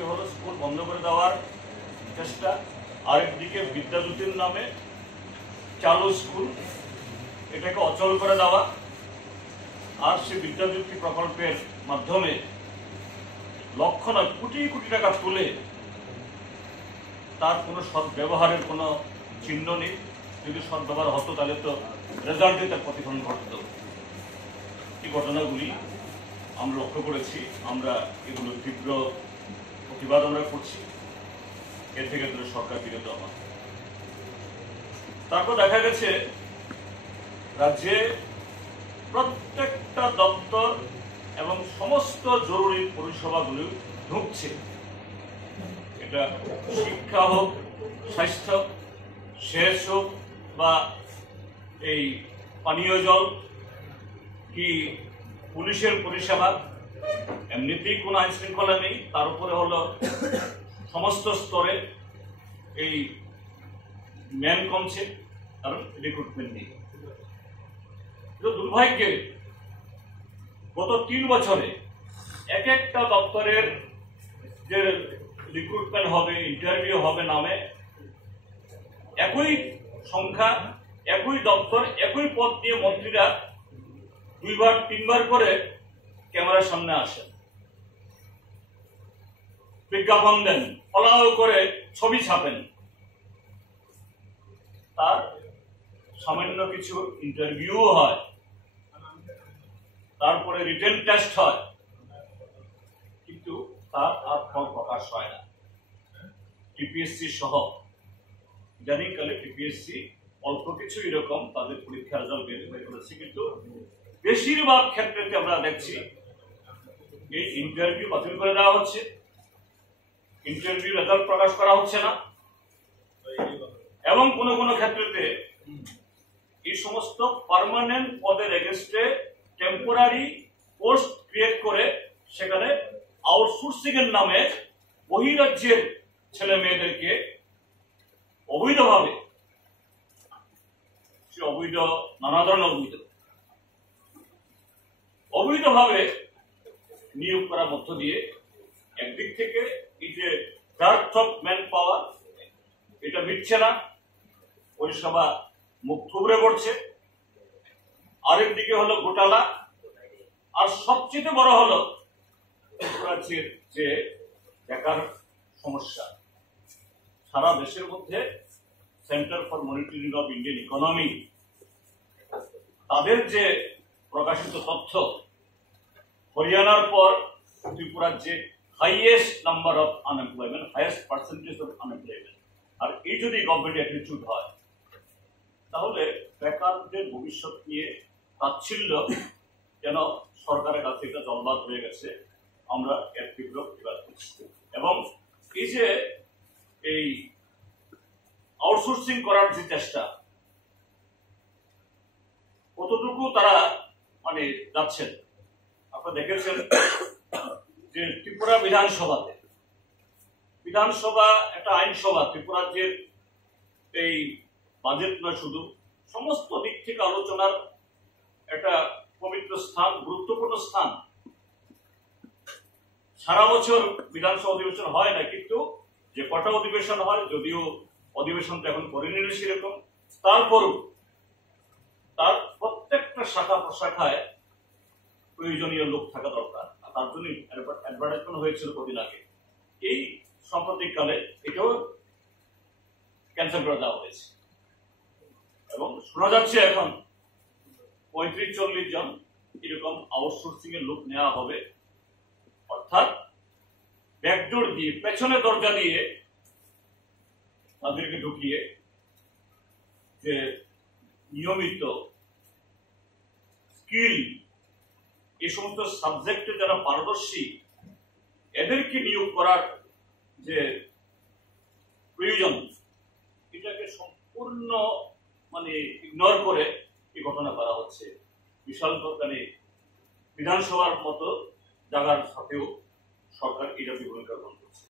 একদিকে হলো স্কুল বন্ধ করে দেওয়ার চেষ্টা, আরেকদিকে বিদ্যাজ্যোতির নামে চালু স্কুল এটাকে অচল করে দেওয়া, আর সে বিদ্যাজ্যোতি প্রকল্পের মাধ্যমে লক্ষ নয় কোটি কোটি টাকা তুলে তার কোনো সদ্ব্যবহারের কোনো চিহ্ন নেই। যদি সদ্ব্যবহার হতো তাহলে তো রেজাল্টে তার প্রতিফলন ঘটত। এই ঘটনাগুলি আমরা লক্ষ্য করেছি, আমরা এগুলো তীব্র প্রতিবাদ আমরা করছি। এর থেকে সরকার বিরত হওয়া। তারপর দেখা গেছে রাজ্যে প্রত্যেকটা দপ্তর এবং সমস্ত জরুরি পরিষেবাগুলি ঢুকছে। এটা শিক্ষা হোক, স্বাস্থ্য, সেচ হোক, বা এই পানীয় জল, কি পুলিশের পরিষেবা, এমনিতেই কোনো আইন শৃঙ্খলা নেই, তার উপরে হলো সমস্ত স্তরে এই ম্যান কমছে, কারণ রিক্রুটমেন্ট নেই। দুর্ভাগ্যে গত 3 বছরে এক একটা দপ্তরের যে রিক্রুটমেন্ট হবে, ইন্টারভিউ হবে নামে একই সংখ্যা, একই দপ্তর, একই পদ দিয়ে মন্ত্রীরা 2বার 3বার করে ক্যামেরার সামনে আসেন, বিজ্ঞাপন দেন, ফলাও করে ছবি ছাপেন, তার সামান্য কিছু ইন্টারভিউ হয়, তারপরে রিটেন টেস্ট হয়, কিন্তু তার আর ফল প্রকাশ হয় না। টিপিএসসি সহ জানি কালে টিপিএসসি অল্প কিছু এরকম তাদের পরীক্ষার রেজাল্ট বের করেছে, কিন্তু বেশিরভাগ ক্ষেত্রে আমরা দেখছি এই ইন্টারভিউ বাতিল করে দেওয়া হচ্ছে, ইন্টারভিউ রেজাল্ট প্রকাশ করা হচ্ছে না, এবং কোনো কোনো ক্ষেত্রে এই সমস্ত পার্মানেন্ট পদের এগেনস্টে টেম্পোরারি পোস্ট ক্রিয়েট করে সেখানে আউটসোর্সিং এর নামে বহিরাজ্যের ছেলে মেয়েদেরকে অবৈধভাবে, সে অবৈধ নানা ধরনের অবৈধভাবে নিয়োগ করার মধ্য দিয়ে একদিক থেকে এই যে ডেপথ অফ ম্যান পাওয়ার এটা মিটছে না, পরিষেবা মুখ থুবড়ে পড়ছে, আরেকদিকে হলো ঘোটালা, আর সবচেয়ে বড় হলো রাজ্যের যে বেকার সমস্যা। সারা দেশের মধ্যে centre for monitoring of Indian economy তাদের যে প্রকাশিত তথ্য, হরিয়ানার পর ত্রিপুরার যে highest number of unemployment, highest percentage of unemployment, আর এই যদি গভর্নমেন্ট অ্যাটিটিউড হয় তাহলে বেকারদের ভবিষ্যৎ নিয়ে তাচ্ছিল্য যেন সরকারের কাছে এটা জলবাদ হয়ে গেছে। আমরা এর তীব্র প্রতিবাদ করছি, এবং এই যে এই আউটসোর্সিং করার যে চেষ্টা, কতটুকু তারা মানে যাচ্ছেন আপনারা দেখেছেন যে ত্রিপুরা বিধানসভা একটা আইনসভা, ত্রিপুরার যে এই বাজেট নয়, শুধু সমস্ত দিক থেকে আলোচনার একটা পবিত্র স্থান, গুরুত্বপূর্ণ স্থান। সারা বছর বিধানসভা অধিবেশন হয় না, কিন্তু যে কটা অধিবেশন হয়, যদিও অধিবেশনটা এখন করে নিলে সেরকম, তারপরও তার প্রত্যেকটা শাখা প্রশাখায় প্রয়োজনীয় লোক থাকা দরকার। তার জন্য অ্যাডভার্টাইজমেন্ট হয়েছিল কদিন আগে, এই সাম্প্রতিককালে এটাও ক্যান্সেল করে দেওয়া হয়েছে, এবং শোনা যাচ্ছে এখন 35-40 জন এরকম আউটসোর্সিং এর লোক নেওয়া হবে, অর্থাৎ ব্যাকডোর দিয়ে, পেছনে দরজা দিয়ে তাদেরকে ঢুকিয়ে যে নিয়মিত স্কিল, এই সমস্ত সাবজেক্টে যারা পারদর্শী এদেরকে নিয়োগ করার যে প্রয়োজন, এটাকে সম্পূর্ণ মানে ইগনোর করে এই ঘটনা করা হচ্ছে। বিশাল মানে বিধানসভার মতো জায়গার সাথেও সরকার এটা ভূমিকা গ্রহণ